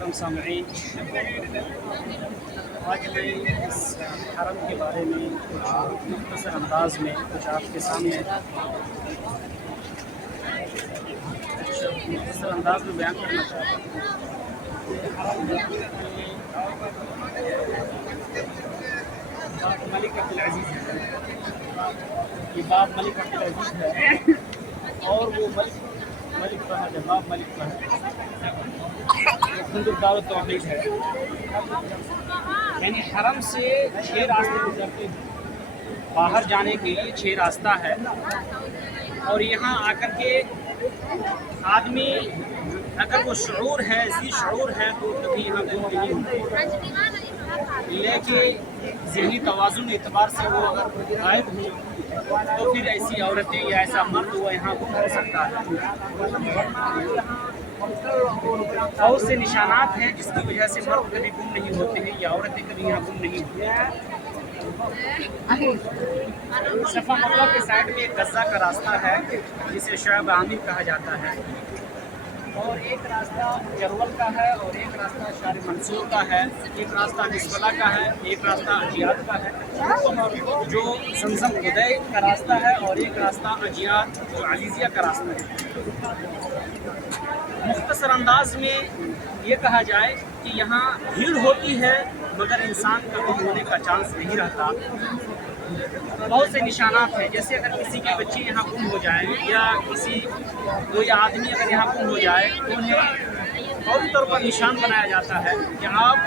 محترم سامعین، آج میں اس حرم کے بارے میں کچھ مختصر انداز میں کچھ آپ کے سامنے بیان کرنا چاہتا ہوں۔ باب ملک عبدالعزیز ہے، یہ باب ملک عبدالعزیز ہے، اور وہ ملک فہد ہے، باب ملک فہد دار التوحید ہے۔ یعنی حرم سے 6 راستے گزرتے ہیں، باہر جانے کے لیے 6 راستہ ہے، اور یہاں آ کر کے آدمی اگر وہ شعور ہے، ذی شعور ہے، تو کبھی یہاں گم نہیں ہوتے، لیکن ذہنی توازن اعتبار سے وہ اگر غائب ہو تو پھر ایسی عورتیں یا ایسا مرد وہ یہاں گم ہو سکتا ہے۔ بہت سے نشانات ہیں جس کی وجہ سے مرد کبھی گم نہیں ہوتے ہیں یا عورتیں کبھی یہاں گم نہیں ہوتی ہیں۔ صفا مروہ کے سائڈ میں ایک غزہ کا راستہ ہے جسے شعب عامر کہا جاتا ہے، اور ایک راستہ جرول کا ہے، اور ایک راستہ شار منصور کا ہے، ایک راستہ نسبلہ کا ہے، ایک راستہ اجیات کا ہے جو زمزم خدے کا راستہ ہے، اور ایک راستہ اجیات جو عزیزیہ کا راستہ ہے۔ مختصر انداز میں یہ کہا جائے کہ یہاں بھیڑ ہوتی ہے مگر انسان کا گم ہونے کا چانس نہیں رہتا۔ بہت سے نشانات ہیں، جیسے اگر کسی کے بچے یہاں گم ہو جائیں یا کوئی آدمی اگر یہاں گم ہو جائے تو انہیں فوری طور پر نشان بنایا جاتا ہے کہ آپ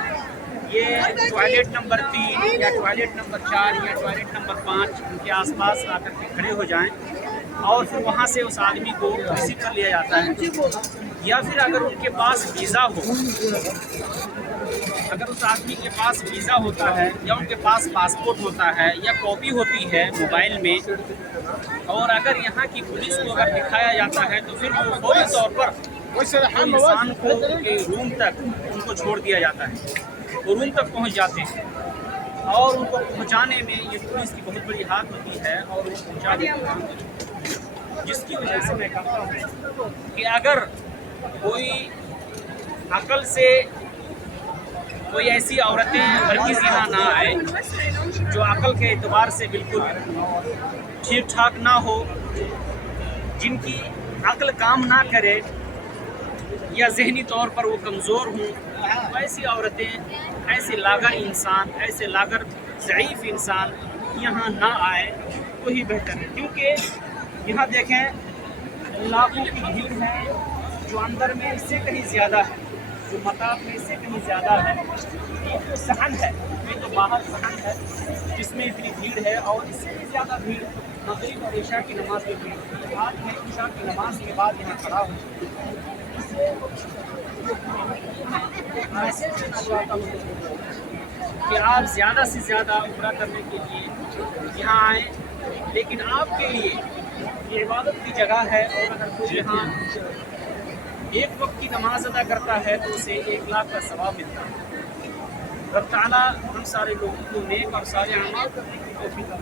یہ ٹوائلٹ نمبر 3 یا ٹوائلٹ نمبر 4 یا ٹوائلٹ نمبر 5 ان کے آس پاس آ کر کے کھڑے ہو جائیں، اور پھر وہاں سے اس آدمی کو ریسیو کر لیا جاتا ہے۔ یا پھر اگر ان کے پاس ویزا ہو، اگر اس آدمی کے پاس ویزا ہوتا ہے یا ان کے پاس پاسپورٹ ہوتا ہے یا کاپی ہوتی ہے موبائل میں، اور اگر یہاں کی پولیس کو اگر دکھایا جاتا ہے تو پھر وہ فوری طور پر انسان کو کے روم تک ان کو چھوڑ دیا جاتا ہے، وہ روم تک پہنچ جاتے ہیں، اور ان کو پہنچانے میں یہ پولیس کی بہت بڑی ہاتھ ہوتی ہے، اور وہ پہنچا دیتے ہیں۔ جس کی وجہ سے میں کہتا ہوں کہ اگر کوئی عقل سے کوئی ایسی عورتیں ہرگز یہاں نہ آئے جو عقل کے اعتبار سے بالکل ٹھیک ٹھاک نہ ہو، جن کی عقل کام نہ کرے یا ذہنی طور پر وہ کمزور ہوں، تو ایسی عورتیں، ایسے لاغر انسان، ایسے لاغر ضعیف انسان یہاں نہ آئے وہی بہتر ہے، کیونکہ یہاں دیکھیں لاکھوں کی بھیڑ ہے جو اندر میں اس سے کہیں زیادہ ہے، جو مطاف میں اس سے کہیں زیادہ ہے۔ یہ تو صحن ہے، یہ تو باہر صحن ہے جس میں اتنی بھیڑ ہے، اور اس سے بھی زیادہ بھیڑ مغرب اور عشاء کی نماز میں بھیڑ۔ آج میں عشاء کی نماز کے بعد یہاں کھڑا ہوں، میسج دینا چاہتا ہوں کہ آپ زیادہ سے زیادہ عمرہ کرنے کے لیے یہاں آئیں، لیکن آپ کے لیے یہ عبادت کی جگہ ہے، اور اگر کوئی یہاں ایک وقت کی نماز ادا کرتا ہے تو اسے 1 لاکھ کا ثواب ملتا ہے۔ رب تعالیٰ ہم سارے لوگوں کو نیک اور صالح اعمال کرنے کی توفیق عطا